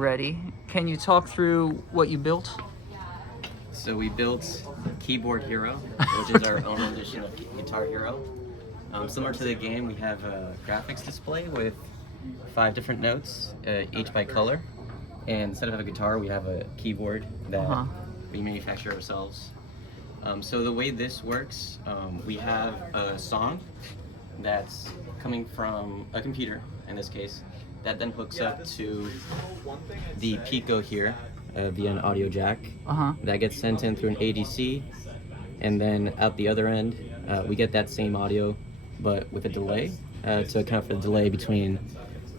Ready. Can you talk through what you built? So we built Keyboard Hero, which is our own rendition of Guitar Hero. Similar to the game, we have a graphics display with 5 different notes, each by color. And instead of a guitar, we have a keyboard that we manufacture ourselves. So the way this works, we have a song that's coming from a computer, in this case, that then hooks up to the Pico here via an audio jack. That gets sent in through an ADC, and then out the other end, we get that same audio, but with a delay to account for the delay between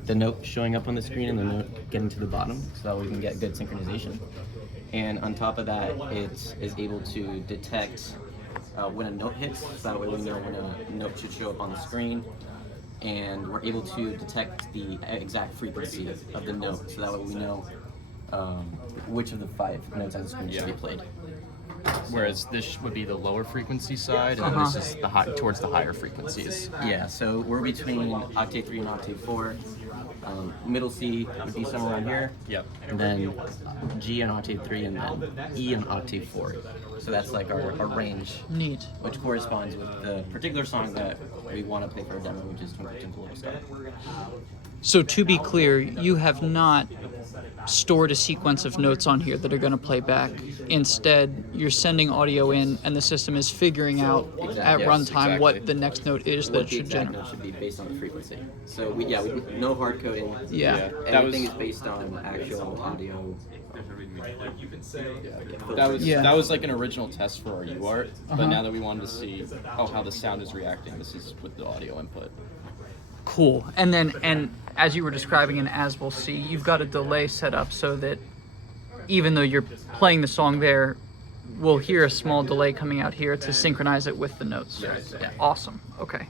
the note showing up on the screen and the note getting to the bottom, so that we can get good synchronization. And on top of that, it is able to detect when a note hits, so that way we know when a note should show up on the screen. And we're able to detect the exact frequency of the note, so that way we know which of the 5 notes on the screen should be played. Whereas this would be the lower frequency side, and this is the towards the higher frequencies. Yeah, so we're between octave 3 and octave 4. Middle C would be somewhere around here. Yep. And then G on octave 3, and then E on octave 4. So that's like our range. Neat. Which corresponds with the particular song that we want to play for a demo, which is Twinkle Twinkle Little Star. So to be clear, you have not stored a sequence of notes on here that are going to play back. Instead, you're sending audio in, and the system is figuring out at runtime what the next note is that it should generate. Note should be based on the frequency. So we no hard coding. Yeah. Everything is based on actual audio. That was like an original test for our UART, but now that we wanted to see how the sound is reacting, this is with the audio input. Cool. And as you were describing, and as we'll see, you've got a delay set up so that even though you're playing the song there, we'll hear a small delay coming out here to synchronize it with the notes. Yeah. Awesome. Okay.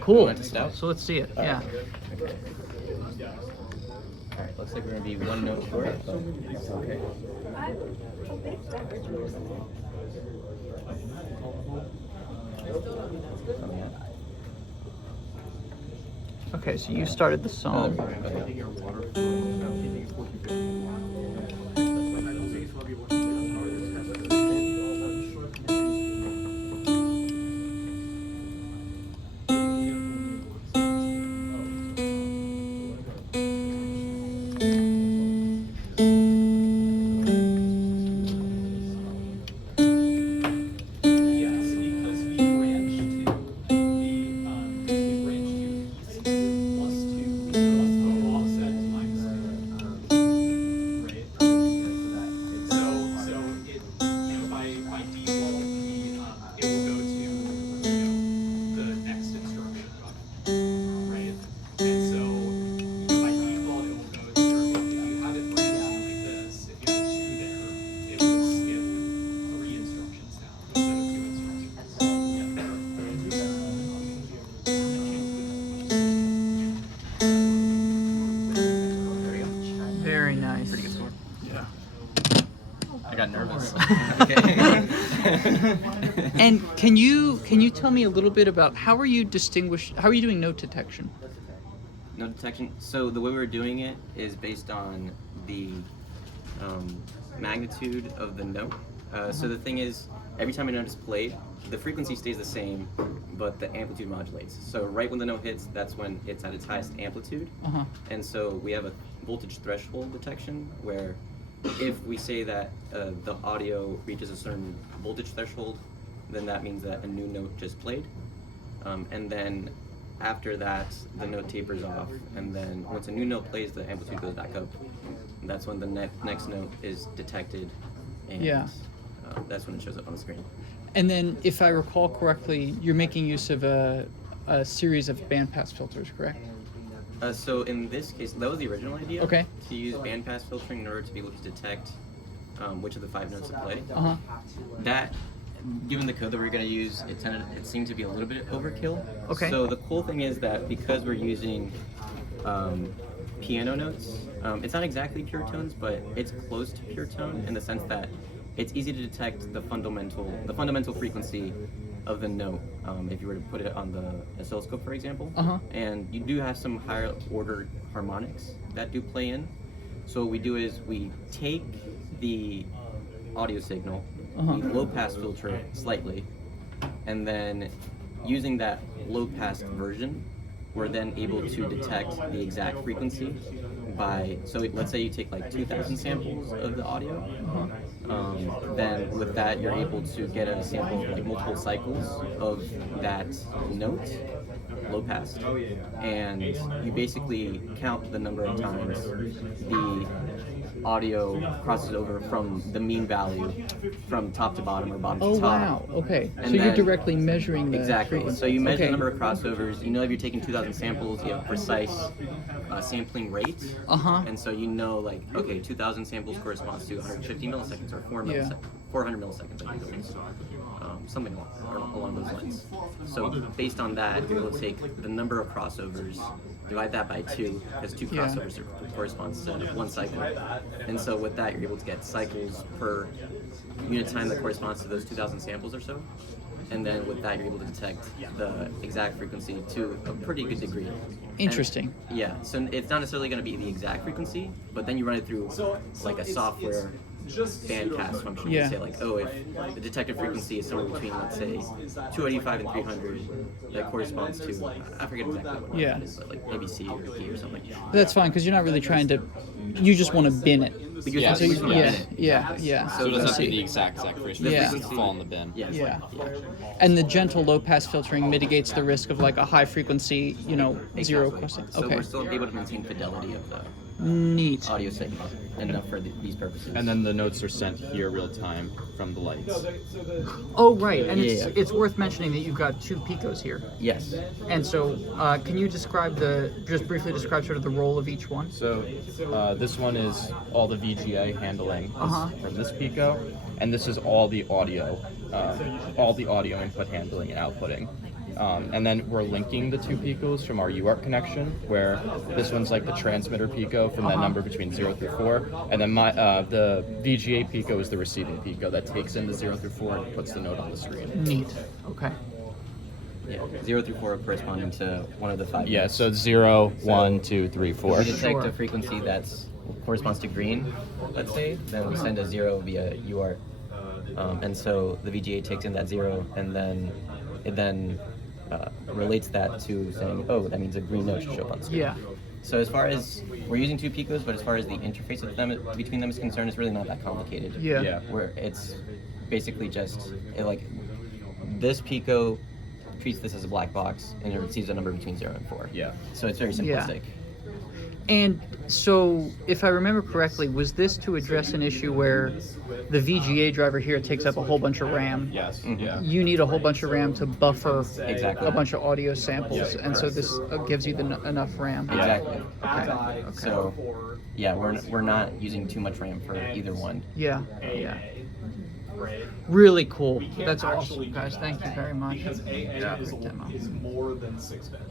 Cool. So let's see it. Yeah. Okay. All right. Looks like we're gonna be 1 note short, but it's okay. Okay, so you started the song. Very nice. Pretty good score. Yeah. I got nervous. And can you tell me a little bit about how are you doing note detection? Note detection. So the way we're doing it is based on the magnitude of the note. So the thing is, every time a note is played, the frequency stays the same, but the amplitude modulates. So right when the note hits, that's when it's at its highest amplitude. And so we have a voltage threshold detection where if we say that the audio reaches a certain voltage threshold, then that means that a new note just played. And then after that, the note tapers off, and then once a new note plays, the amplitude goes back up. And that's when the next note is detected, and that's when it shows up on the screen. And then, if I recall correctly, you're making use of a series of bandpass filters, correct? So in this case, that was the original idea. Okay. To use bandpass filtering in order to be able to detect which of the 5 notes to play. That, given the code that we're going to use, it seemed to be a little bit overkill. Okay. So the cool thing is that because we're using piano notes, it's not exactly pure tones, but it's close to pure tone in the sense that it's easy to detect the fundamental frequency of the note if you were to put it on the oscilloscope, for example. And you do have some higher order harmonics that do play in, So what we do is we take the audio signal, we low pass filter it slightly, and then using that low pass version, we're then able to detect the exact frequency by, so let's say you take like 2,000 samples of the audio, then with that you're able to get a sample of like multiple cycles of that note, low pass, and you basically count the number of times the audio crosses over from the mean value from top to bottom or bottom to top. Wow. Okay. And So you're then- directly measuring the Exactly. frequency. So you measure Okay. the number of crossovers. You know if you're taking 2,000 samples, you have precise sampling rate. And so you know, like, okay, 2,000 samples corresponds to 150 milliseconds or 400 milliseconds, I think it was. Something along those lines. So based on that, you're able to take the number of crossovers, divide that by 2, because 2 crossovers corresponds to 1 cycle. And so with that, you're able to get cycles per unit time that corresponds to those 2,000 samples or so. And then with that, you're able to detect the exact frequency to a pretty good degree. Interesting. And, yeah, so it's not necessarily going to be the exact frequency, but then you run it through like a software bandcast function. Yeah. You say like, oh, if the detected frequency is somewhere between, let's say, 285 and 300, that corresponds to, I forget exactly what it is, but like maybe C or D or something. That's fine because you're not really trying to. You just want to bin it. Yeah, So you- so yeah. So it doesn't I have to be see. the exact frequency. Yeah. It can fall in the bin. Yes. Yeah. And the gentle low pass filtering mitigates the risk of like a high frequency, zero Exactly. crossing. So Okay. we're still able to maintain fidelity of the Neat. audio signal enough for these purposes. And then the notes are sent here real time from the lights. Oh, right. And Yeah. it's worth mentioning that you've got 2 Picos here. Yes. And so, can you just briefly describe sort of the role of each one? So this one is all the VGA handling from this Pico, and this is all the audio input handling and outputting. And then we're linking the 2 Picos from our UART connection, where this one's like the transmitter Pico from that number between 0 through 4, and then the VGA Pico is the receiving Pico that takes in the 0 through 4 and puts the note on the screen. Neat. Okay. Yeah. 0 through 4 corresponding to one of the 5. Yeah, so 0, 1, 2, 3, 4. If we detect Sure. a frequency that's corresponds to green, let's say, then we send a 0 via UART. And so the VGA takes in that 0, and then it relates that to saying, oh, that means a green note should show up on the screen. Yeah. So as far as, we're using 2 Picos, but as far as the interface of them, between them is concerned, it's really not that complicated. Yeah. Yeah. Where it's basically just, this Pico treats this as a black box, and it receives a number between 0 and 4. Yeah. So it's very Yeah. simplistic. And so, if I remember correctly, was this to address an issue where the VGA driver here takes up a whole bunch of RAM? Yes. Mm-hmm. Yeah. You need a whole bunch of RAM to buffer Exactly. a bunch of audio samples, Yeah, and so this gives you enough RAM. Exactly. Okay. So, yeah, we're not using too much RAM for either one. Yeah. Really cool. That's awesome, guys. Thank you very much. Because A Great demo. is more than 6 bits.